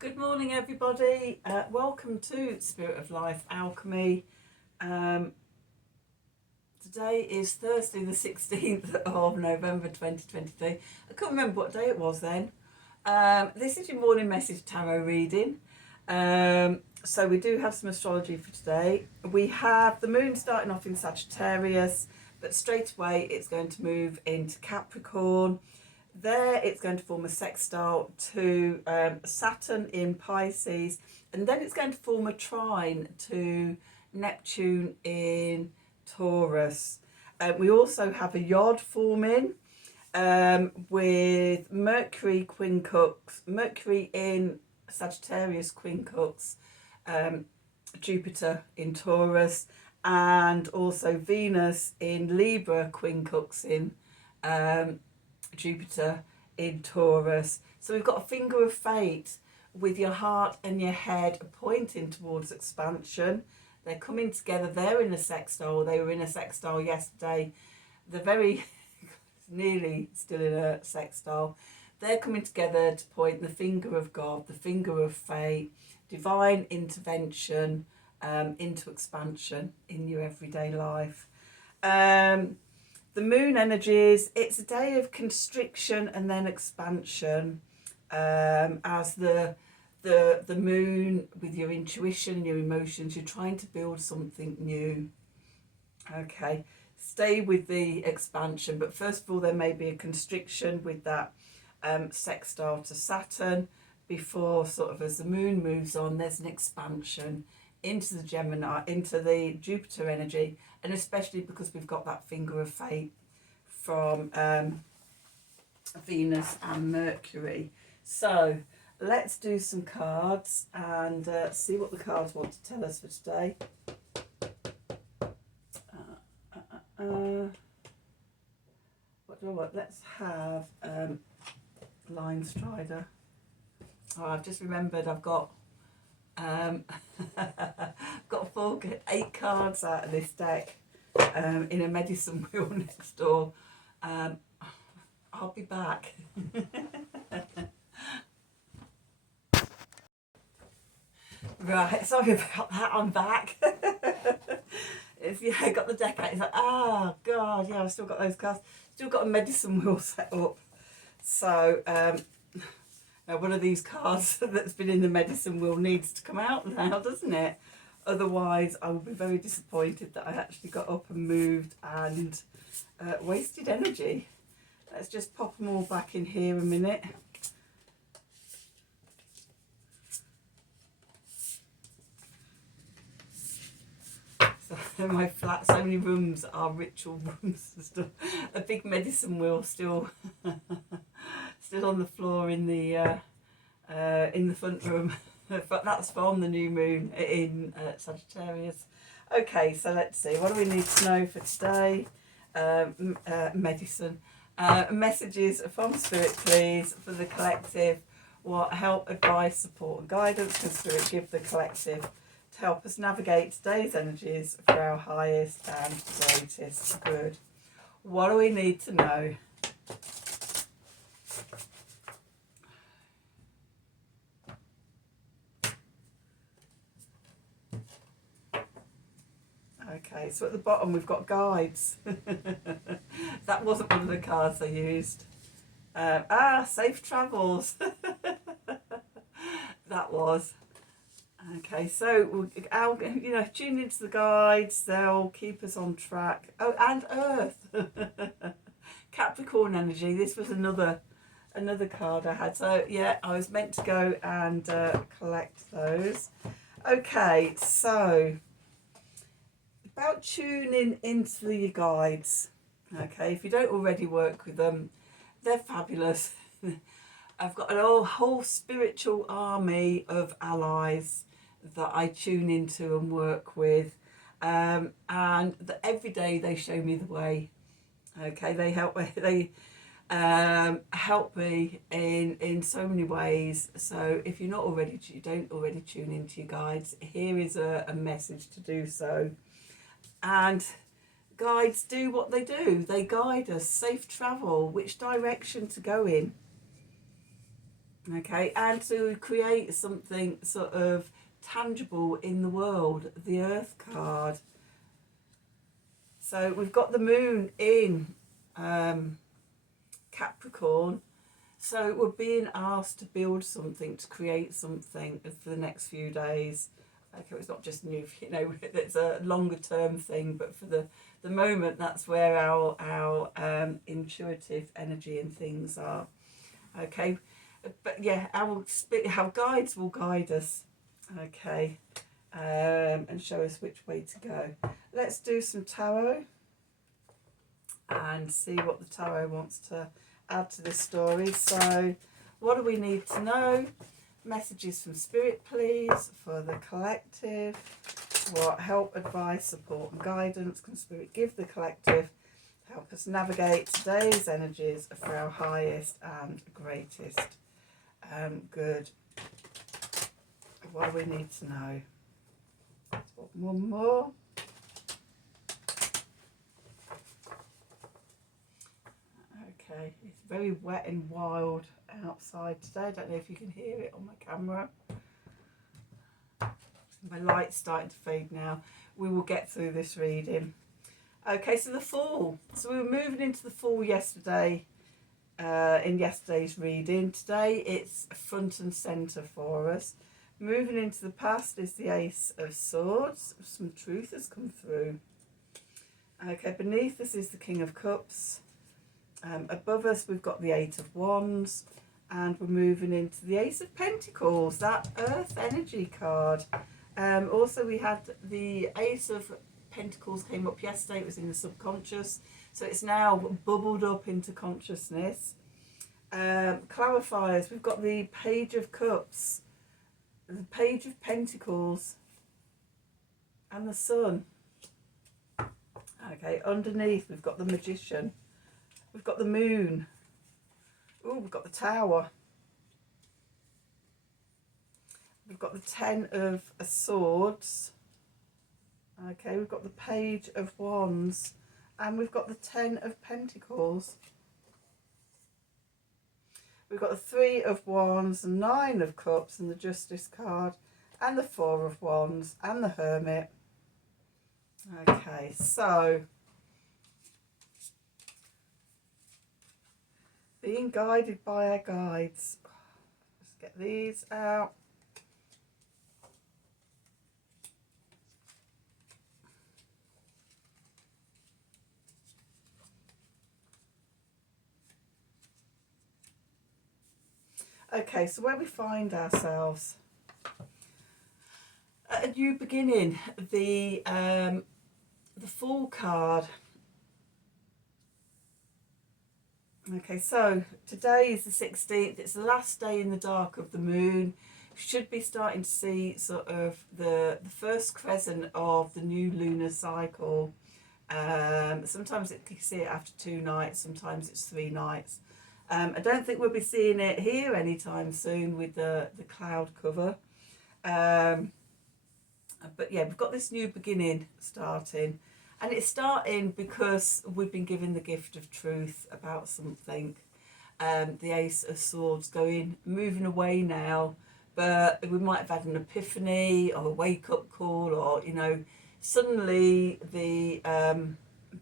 Good morning, everybody. Welcome to Spirit of Life Alchemy. Today is Thursday, the 16th of November 2023. I can't remember what day it was then. This is your morning message tarot reading. So we do have some astrology for today. We have the moon starting off in Sagittarius, but straight away it's going to move into Capricorn. There it's going to form a sextile to Saturn in Pisces, and then it's going to form a trine to Neptune in Taurus. We also have a yod forming with Mercury quincunx, Mercury in Sagittarius quincunx, Jupiter in Taurus, and also Venus in Libra quincunx in Jupiter in Taurus. So we've got a finger of fate with your heart and your head pointing towards expansion. They're coming together. They're in a sextile. They were in a sextile yesterday. They're very nearly still in a sextile. They're coming together to point the finger of God, the finger of fate, divine intervention into expansion in your everyday life. The moon energies, it's a day of constriction and then expansion, as the moon, with your intuition, your emotions, you're trying to build something new. Okay, stay with the expansion, but first of all there may be a constriction with that sextile to Saturn before, sort of, as the moon moves on, there's an expansion into the Gemini, into the Jupiter energy, and especially because we've got that finger of fate from Venus and Mercury. So let's do some cards and see what the cards want to tell us for today. What do I want? Let's have Line Strider. Oh, I've just remembered I've got got 8 cards out of this deck in a medicine wheel next door. I'll be back. Right, sorry about that, I'm back. I got the deck out. It's like, oh god, yeah, I've still got those cards. Still got a medicine wheel set up. So one of these cards that's been in the medicine wheel needs to come out now, doesn't it? Otherwise I will be very disappointed that I actually got up and moved and wasted energy. Let's just pop them all back in here a minute. So my flat, so many rooms are ritual rooms and stuff. A big medicine wheel still still on the floor in the front room. But that's from the new moon in Sagittarius. Okay, so let's see. What do we need to know for today? Medicine. Messages from Spirit, please, for the collective. What help, advice, support, and guidance can Spirit give the collective to help us navigate today's energies for our highest and greatest good? What do we need to know? Okay, so at the bottom we've got guides. That wasn't one of the cards I used. Safe travels. That was. Okay, so I'll, tune into the guides. They'll keep us on track. Oh, and Earth. Capricorn energy. This was another card I had. So yeah, I was meant to go and collect those. Okay, so about tuning into the guides. Okay, if you don't already work with them, they're fabulous. I've got a whole spiritual army of allies that I tune into and work with, and every day they show me the way. Okay, they help me. They help me in so many ways. So if you don't already tune into your guides, here is a message to do so. And guides do what they do. They guide us, safe travel, which direction to go in. Okay, and to create something sort of tangible in the world, the Earth card. So we've got the moon in Capricorn. So we're being asked to build something, to create something for the next few days. Okay, it's not just new, you know, it's a longer term thing, but for the moment, that's where our intuitive energy and things are. Okay, but yeah, our guides will guide us. Okay, and show us which way to go. Let's do some tarot and see what the tarot wants to add to this story. So what do we need to know? Messages from Spirit, please, for the collective. What help, advice, support and guidance can Spirit give the collective to help us navigate today's energies for our highest and greatest good? What do we need to know? One more. Okay, it's very wet and wild outside today. I don't know if you can hear it on my camera. My light's starting to fade now. We will get through this reading. Okay, so the Fool. So we were moving into the Fool yesterday, in yesterday's reading. Today it's front and centre for us. Moving into the past is the Ace of Swords. Some truth has come through. Okay, beneath us is the King of Cups. Above us we've got the Eight of Wands, and we're moving into the Ace of Pentacles, that Earth energy card. Also we had the Ace of Pentacles came up yesterday. It was in the subconscious, so it's now bubbled up into consciousness. Clarifiers, we've got the Page of Cups, the Page of Pentacles, and the Sun. Okay, underneath we've got the Magician. We've got the Moon. Oh, we've got the Tower. We've got the Ten of Swords. Okay, we've got the Page of Wands. And we've got the Ten of Pentacles. We've got the Three of Wands, the Nine of Cups, and the Justice card. And the Four of Wands, and the Hermit. Okay, so being guided by our guides. Let's get these out. Okay, so where we find ourselves at a new beginning, the Fool card. Okay, so today is the 16th. It's the last day in the dark of the moon. Should be starting to see sort of the first crescent of the new lunar cycle. Sometimes you can see it after 2 nights, sometimes it's 3 nights. I don't think we'll be seeing it here anytime soon with the cloud cover. But yeah, we've got this new beginning starting. And it's starting because we've been given the gift of truth about something. The Ace of Swords moving away now, but we might have had an epiphany or a wake-up call, or, you know, suddenly the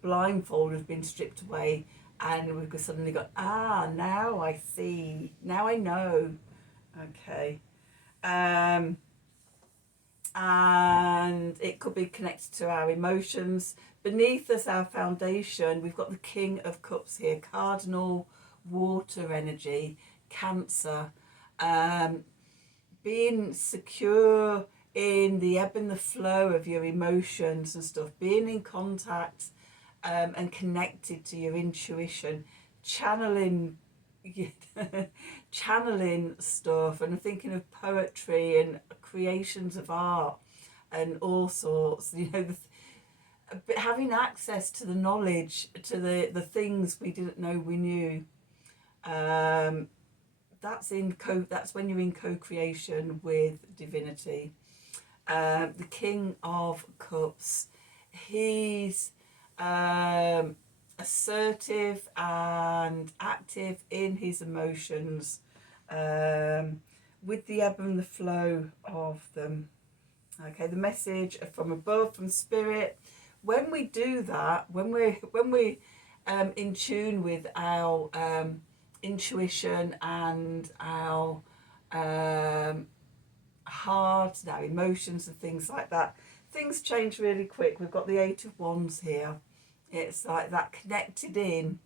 blindfold has been stripped away, and we've suddenly got, now I see, now I know. Okay. And it could be connected to our emotions. Beneath us, our foundation, we've got the King of Cups here, cardinal water energy, Cancer, being secure in the ebb and the flow of your emotions and stuff, being in contact and connected to your intuition, channeling channeling stuff, and thinking of poetry and creations of art and all sorts, you know, having access to the knowledge, to the things we didn't know we knew. That's when you're in co-creation with divinity. The King of Cups, he's assertive and active in his emotions, with the ebb and the flow of them. Okay, the message from above, from spirit. When we do that, when we in tune with our intuition and our heart, our emotions and things like that, things change really quick. We've got the Eight of Wands here. It's like that connected in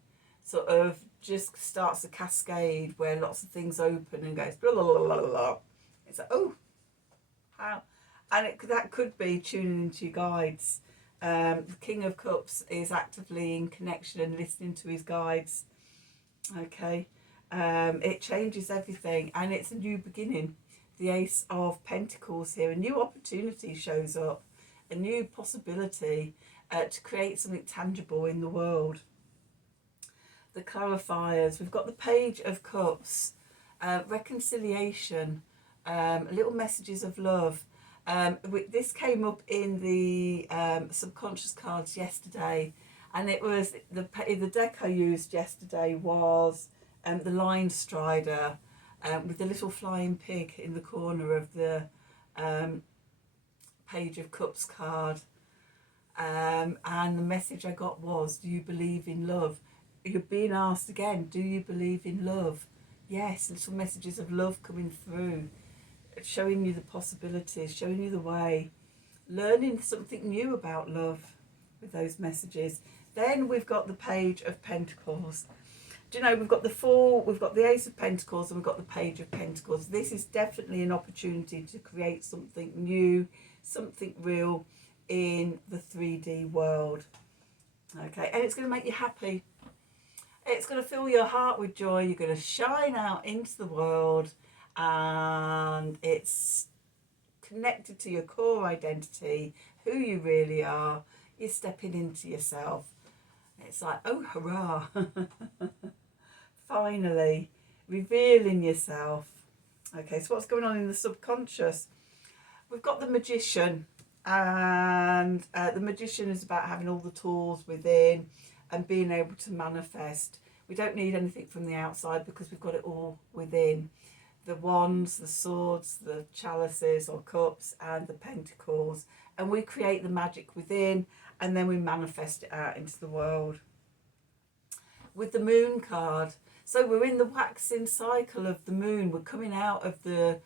sort of just starts a cascade where lots of things open and goes blah, blah, blah, blah, blah. It's like, oh, how? And that could be tuning into your guides. The King of Cups is actively in connection and listening to his guides. Okay, it changes everything, and it's a new beginning. The Ace of Pentacles here, a new opportunity shows up, a new possibility to create something tangible in the world. The clarifiers, we've got the Page of Cups, reconciliation, little messages of love. This came up in the subconscious cards yesterday, and it was the deck I used yesterday was the Lion Strider, with the little flying pig in the corner of the Page of Cups card. And the message I got was, do you believe in love? You're being asked again, do you believe in love? Yes, little messages of love coming through, showing you the possibilities, showing you the way, learning something new about love with those messages. Then we've got the Page of Pentacles. Do you know, we've got the Fool, we've got the Ace of Pentacles, and we've got the Page of Pentacles. This is definitely an opportunity to create something new, something real in the 3D world. Okay, and it's going to make you happy. It's going to fill your heart with joy. You're going to shine out into the world, and it's connected to your core identity, who you really are. You're stepping into yourself. It's like, oh, hurrah. Finally, revealing yourself. Okay, so what's going on in the subconscious? We've got the Magician, and the Magician is about having all the tools within and being able to manifest. We don't need anything from the outside because we've got it all within. The wands, the swords, the chalices or cups, and the pentacles. And we create the magic within, and then we manifest it out into the world. With the Moon card, so we're in the waxing cycle of the moon. We're coming out of the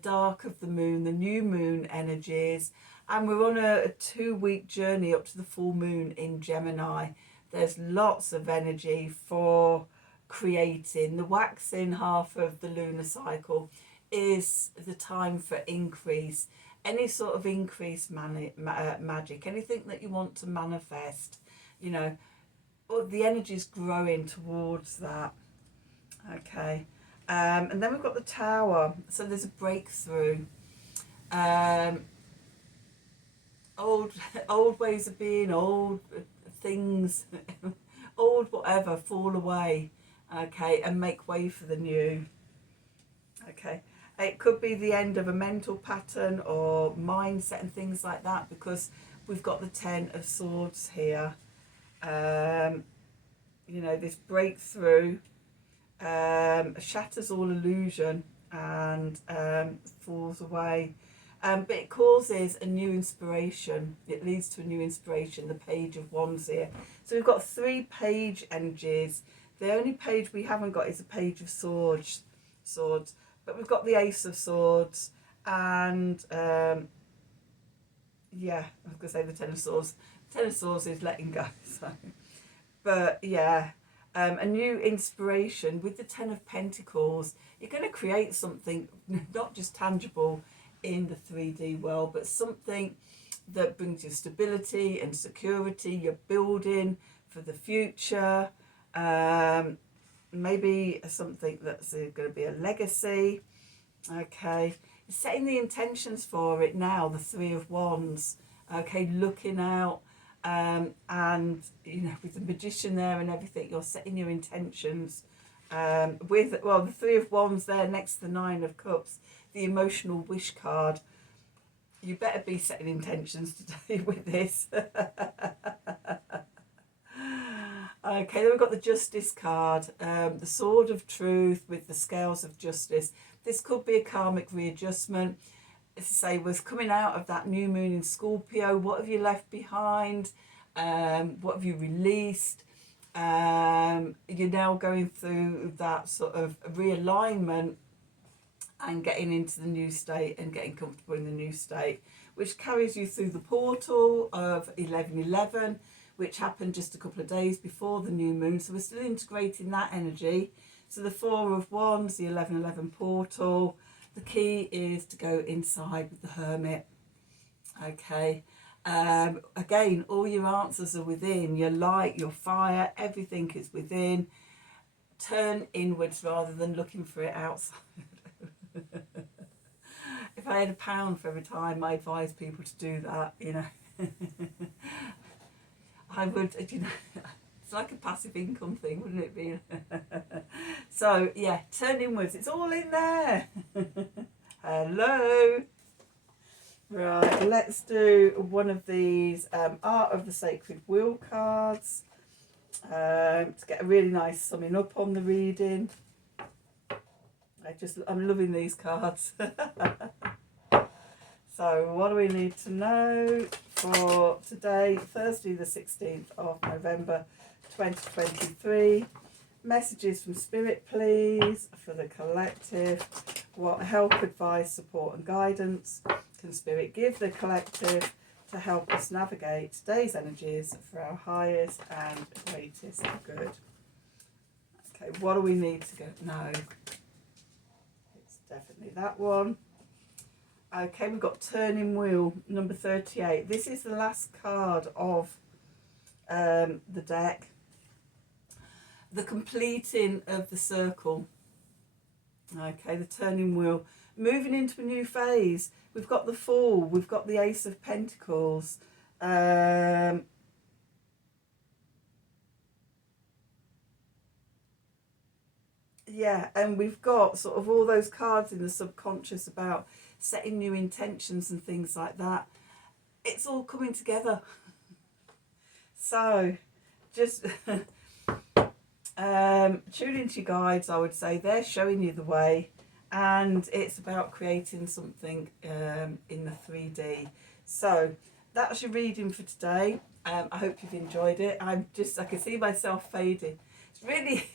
dark of the moon, the new moon energies, and we're on a 2-week journey up to the full moon in Gemini. There's lots of energy for creating. The waxing half of the lunar cycle is the time for increase. Any sort of increased magic, anything that you want to manifest, you know, the energy's growing towards that. Okay, and then we've got the Tower. So there's a breakthrough. Old ways of being, old things, old whatever, fall away. Okay, and make way for the new. Okay, it could be the end of a mental pattern or mindset and things like that, because we've got the Ten of Swords here. You know, this breakthrough shatters all illusion and falls away. But it causes a new inspiration. It leads to a new inspiration, the Page of Wands here. So we've got 3 page energies. The only page we haven't got is a Page of Swords. But we've got the Ace of Swords and, yeah, I was going to say the Ten of Swords. Ten of Swords is letting go. So. But, yeah, a new inspiration with the Ten of Pentacles. You're going to create something not just tangible in the 3D world, but something that brings you stability and security. You're building for the future. Maybe something that's going to be a legacy. Okay, setting the intentions for it now, the 3 of Wands. Okay, looking out, and you know, with the Magician there and everything, you're setting your intentions. With, well, the 3 of Wands there next to the 9 of Cups, the emotional wish card. You better be setting intentions today with this. Okay, then we've got the Justice card, the Sword of Truth with the Scales of Justice. This could be a karmic readjustment. As I say, we're coming out of that new moon in Scorpio. What have you left behind? What have you released? You're now going through that sort of realignment and getting into the new state and getting comfortable in the new state, which carries you through the portal of 1111, which happened just a couple of days before the new moon. So we're still integrating that energy. So the Four of Wands, the 1111 portal. The key is to go inside with the Hermit. Okay. Again, all your answers are within. Your light, your fire, everything is within. Turn inwards rather than looking for it outside. If I had £1 for every time I advise people to do that, you know, I would, you know, it's like a passive income thing, wouldn't it be? So, yeah, turn inwards. It's all in there. Hello. Right, let's do one of these Art of the Sacred Wheel cards to get a really nice summing up on the reading. I'm loving these cards. So what do we need to know for today, Thursday the 16th of November 2023? Messages from Spirit, please, for the collective. What help, advice, support and guidance can Spirit give the collective to help us navigate today's energies for our highest and greatest good? Okay, what do we need to know? It's definitely that one. Okay, we've got Turning Wheel, number 38. This is the last card of the deck. The completing of the circle. Okay, the Turning Wheel. Moving into a new phase. We've got the Fool. We've got the Ace of Pentacles. Yeah, and we've got sort of all those cards in the subconscious about setting new intentions and things like that. It's all coming together. So just tune into your guides, I would say. They're showing you the way, and it's about creating something in the 3D. So that's your reading for today. I hope you've enjoyed it. I can see myself fading. It's really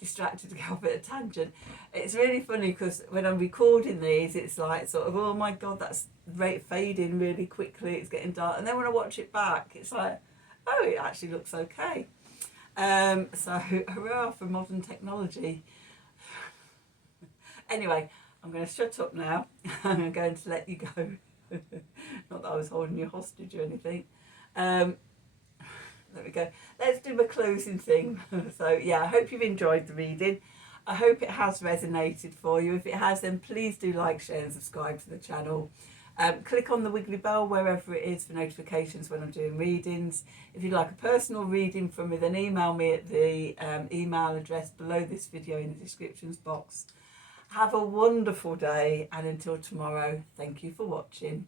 distracted to go off at a tangent. It's really funny because when I'm recording these, it's like sort of, oh my god, that's fading really quickly, it's getting dark, and then when I watch it back, it's like, oh, it actually looks okay. So hurrah for modern technology. Anyway, I'm going to shut up now. I'm going to let you go. Not that I was holding you hostage or anything. There we go. Let's do a closing thing. So yeah, I hope you've enjoyed the reading. I hope it has resonated for you. If it has, then please do like, share and subscribe to the channel. Click on the wiggly bell wherever it is for notifications when I'm doing readings. If you'd like a personal reading from me, then email me at the email address below this video in the descriptions box. Have a wonderful day, and until tomorrow, thank you for watching.